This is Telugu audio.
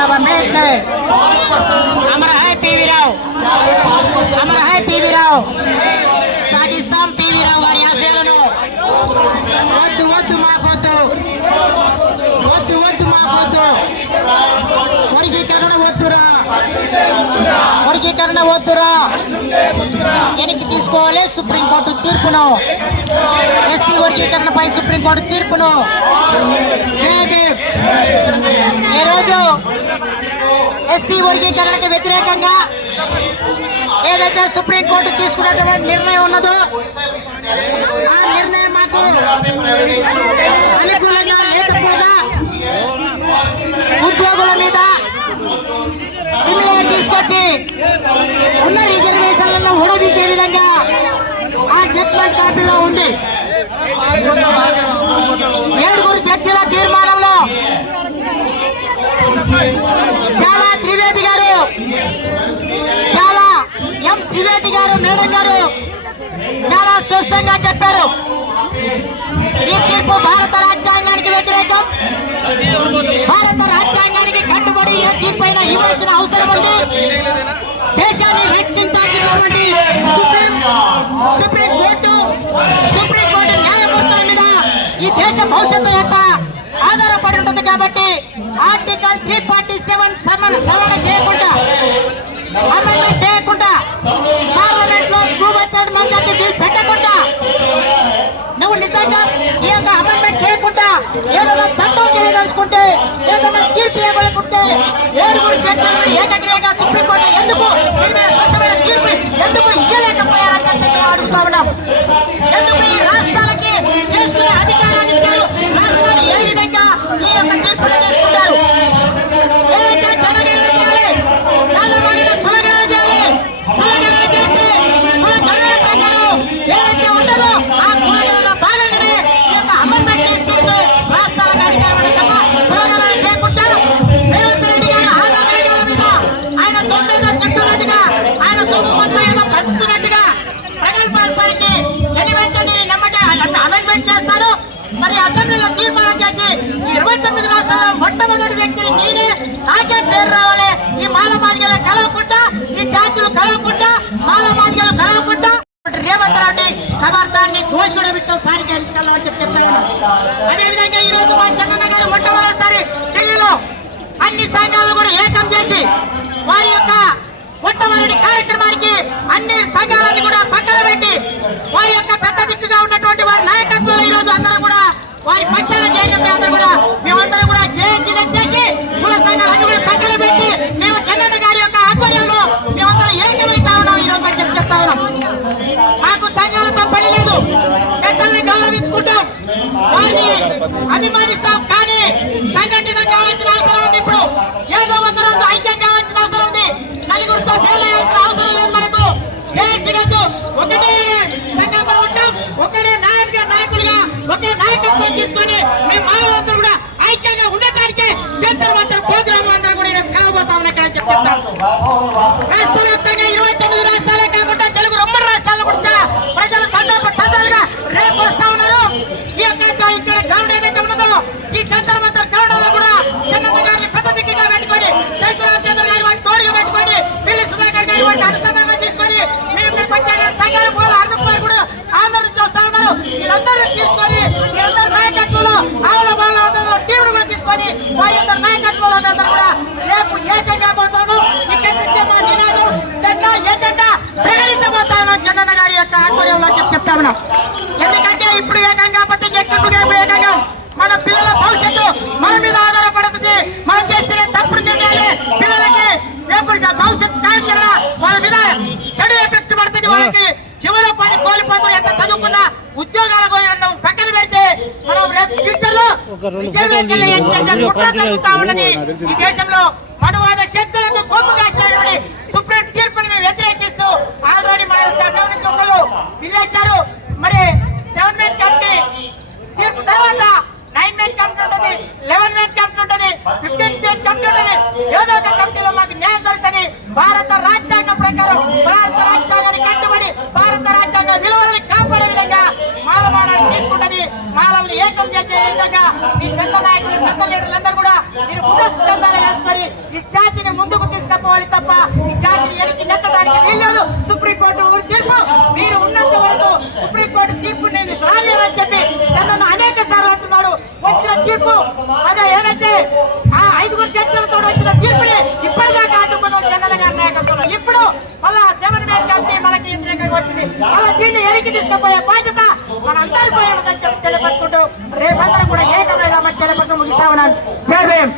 साहब अम्बेडकर, अमर है पीवी राव, अमर है पीवी राव, सागिस्तान पीवी राव गारी आशयाలను వద్దు వద్దు మాకొద్దు, వద్దు వద్దు మాకొద్దు, వర్గీకరణ వద్దురా, వర్గీకరణ వద్దురా, వెనక్కి తీసుకోవాలి సుప్రీంకోర్టు తీర్పును, ఎస్సీ వర్గీకరణపై సుప్రీంకోర్టు తీర్పును. ఈరోజు ఎస్సీ వర్గీకరణకు వ్యతిరేకంగా ఏదైతే సుప్రీంకోర్టు తీసుకున్నటువంటి నిర్ణయం ఉన్నదో ఆ నిర్ణయం మాకు అనుకూలంగా లేకపోగా ఉద్యోగుల మీద డిమాండ్ తీసుకొచ్చి ఉన్న రిజర్వేషన్లను ఊడబీకే విధంగా ఆ జడ్జ్మెంట్ కాపీలో ఉంది. 7 జడ్జిల తీర్మానంలో చాలా త్రివేది గారు, చాలా త్రివేది గారు మేడం గారు చాలా స్పష్టంగా చెప్పారు, ఈ తీర్పు భారత రాజ్యాంగానికి వ్యతిరేకం, భారత రాజ్యాంగానికి కట్టుబడి ఏ తీర్పైన ఇవ్వాల్సిన అవసరం ఉంది, దేశాన్ని రక్షించాల్సినటువంటి సుప్రీంకోర్టు న్యాయమూర్తుల మీద ఈ దేశ భవిష్యత్తు యొక్క ఆధారపడి ఉంటుంది. కాబట్టి ఆర్టికల్ 347 సవరణ చేయకుండా, అమెండ్మెంట్ చేయకుండా, పార్లమెంట్ లో 2/3 మెజారిటీ బిల్ పెట్టకుండా, నువ్వు నిజంగా ఈ యొక్క అమెండ్మెంట్ చేయకుండా ఏదైనా చట్టం చేయదలుచుకుంటే, ఏదైనా తీర్పు ఇవ్వాలనుకుంటే 7 జడ్జిలు ఏకగ్రీవంగా సుప్రీంకోర్టు ఎందుకు స్పష్టమైన తీర్పు ఎందుకు ఇవ్వలేకపోయారని చెప్పి మేము అడుగుతా ఉన్నాం. ఎందుకు ఈ రాష్ట్రాలకి చేసుకునే అధికారాన్ని ఇచ్చారు? రాష్ట్రాలు ఏ విధంగా ఈ యొక్క తీర్పులు తీసుకుంటారు? ఏదైతే జనగణన చేయాలి, కులగణన చేయాలి, కులగణన చేస్తే కులగణన ప్రకారం ఏదైతే ఉంటుందో ఆ కులగణన భాగాన్ని ఈ యొక్క అమెండ్మెంట్ తీసుకుంటూ రాష్ట్రాలకు అధికారం తప్ప కులగణన చేయకుంటారు. రేవంత్ రెడ్డి గారు ఆదా మేఘాల మీద ఆయన సొమ్మేదో చెట్టున్నట్టుగా, ఆయన సొమ్ము మొత్తం ఏదో పంచుతున్నట్టుగా ప్రగల్భాలు పలికి వెంటనే అమెండ్మెంట్ చేస్తారు. మరి అసెంబ్లీలో తీర్మానం చేసి 29 రాష్ట్రాల్లో మొట్టమొదటి వ్యక్తిని నేనే, నాకే పేరు రావాలి, ఈ మాలమాదిగలు కలవకుండా, ఈ జాతులు కలవకుండా, మాలమాదిగలు కలవకుండా రేవంత్ రెడ్డి ఖబర్దాన్ని ఘోషణ విత్తం సారికి ఎన్నికల్లో చెప్పి చెప్తాను. అదేవిధంగా ఈ రోజు మా చంద్రన్న గారు మొట్టమొదటిసారి ఢిల్లీలో అన్ని సంఘాలను కూడా ఏకం చేసి వారి యొక్క మొట్టమొదటి కార్యక్రమానికి అన్ని సంఘాలన్నీ కూడా పక్కన పెట్టి వారి యొక్క పెద్ద దిక్కుగా ఉన్నటువంటి వారి నాయకత్వంలో ఈ రోజు అందరూ కూడా వారి పక్షాన చేయడం మేమందరం కూడా జేఏసీ చేసి కుల సంఘాలన్నీ కూడా పక్కన పెట్టి మేము చంద్రన్న గారి యొక్క ఆధ్వర్యంలో మేమందరం ఏకమైతా ఉన్నాం. ఈ రోజు అని చెప్తా ఉన్నాం. మాకు సంఘాలతో పని లేదు, పెద్దల్ని గౌరవించుకుంటాం, వారిని అభిమానిస్తాం, కానీ సంఘటన కావాల్సిన అవసరం ఉంది. ఇప్పుడు ఏదో ఒక రోజు ఐక్యం కావాల్సిన అవసరం ఉంది, నలుగురితో పేలేయాల్సిన అవసరం లేదు. మనకు జేఏసీ రోజు ఒకటే సంఘంగా ఉంటాం, ఒకటే నాయకులుగా ఒకే నాయకత్వం తీసుకొని మేము మానవులందరూ కూడా ఐక్యంగా ఉండటానికి జంతర్ మంతర్ ప్రోగ్రాం అంతా కూడా కలవబోతామని ఇక్కడ చెప్తాం. రాష్ట్ర వ్యాప్తంగా 29 రాష్ట్రాలే కాకుండా తెలుగు ఉమ్మడి రాష్ట్రాల్లో కూడా ప్రజలు తండాలుగా రేపు వస్తా ఉన్నారు. ఈ యొక్క ఇక్కడ గ్రౌండ్ ఏదైతే ఉన్నదో ఈ జంతర్ మంతర్ గ్రౌండ్ లో కూడా చంద్రబాబు గారిని పెద్ద దిక్కుగా పెట్టుకొని, చంద్రబాబు గారి వాడిని తోడుగా పెట్టుకొని, పిల్లి సుధాకర్ గారి వాడిని అనుసంధానంగా తీసుకొని మేము ఇక్కడికి వచ్చే సంఘాలు కూడా అన్నప్పుడు కూడా ఆందోళన చూస్తా ఉన్నారు. వీరందరూ తీసుకొని వీరందరూ నాయకత్వంలో ఆవుల బాల టీంను కూడా తీసుకొని వారి యొక్క నాయకత్వంలో అందరూ కూడా రేపు ఏకంగా పోతాను. ఇక్కడి నుంచి మా నినాదం ఏజెండా ప్రకటించబోతా ఉన్నాం చంద్రన్న గారి యొక్క ఆధ్వర్యంలో చెప్తా ఉన్నాం. ఎందుకంటే ఇప్పుడు ఏకంగా ఏకంగా మన పిల్లల భవిష్యత్తు మన మీద ఆధారపడుతుంది. మనం చేస్తేనే తప్పుడు నిర్ణయాలే పిల్లలకి రేపు భవిష్యత్తు కార్యాచరణ వాళ్ళ మీద చెడు ఎఫెక్ట్ పడుతుంది. వాళ్ళకి చివరి పని కోల్పోతాం. ఎంత చదువుకున్నా ఉద్యోగాల పక్కన పెడితే మనం రేపు ఫ్యూచర్ లో జరుగుతా ఉన్నది. ఈ దేశంలో మనువాద శక్తులకు కొమ్ము కాసినటువంటి సుప్రీం తీర్పుని మేము వ్యతిరేకిస్తూ ఆల్రెడీ మన ఒకళ్ళు పిల్లేశారు. మరి 7 మెన్ కమిటీ తీర్పు తర్వాత 9 మెన్ కమిటీ ఉంటుంది, 11 మెన్ కమిటీ ఉంటుంది, 15 మెన్ కమిటీ ఉంటుంది. ఏదో ఒక కమిటీలో మాకు న్యాయం జరుగుతుంది. భారత రాజ్యాంగం ప్రకారం భారత రాజ్యాంగాన్ని కట్టుబడి భారత రాజ్యాంగ విలువల్ని కాపాడే విధంగా మాలమానాన్ని తీసుకుంటది. మాలల్ని ఏకం చేసే విధంగా ఈ పెద్ద నాయకులు, పెద్ద లీడర్లందరూ కూడా మీరు ముందస్తు చేసుకొని ఈ జాతిని ముందుకు తీసుకుపోవాలి తప్ప ఈ జాతిని ఎనికి నెట్టడానికి వీల్లేదు. సుప్రీంకోర్టు తీర్పు మీరు ఉన్నంత వరకు సుప్రీంకోర్టు తీర్పు నేను రాలేదని చెప్పి చంద్రన్న అనేక సార్లు అంటున్నాడు. వచ్చిన తీర్పు అదే ఏదైతే ఆ 5 జడ్జిలతో వచ్చిన తీర్పుని ఇప్పటిదాకా అడ్డుకున్నాం చంద్రన్న గారి నాయకత్వంలో. ఇప్పుడు మళ్ళా 7 మ్యాన్ కమిటీ మనకి వ్యతిరేకంగా వచ్చింది. అలా దీన్ని ఎనికి తీసుకుపోయే బాధ్యత మనందరిపై ఉందని చెప్పి తెలియపరుచుకుంటూ రేపందరం కూడా ఏకమైదామని తెలియపరుస్తూ ముగిస్తా ఉన్నాను. జై భీమ్.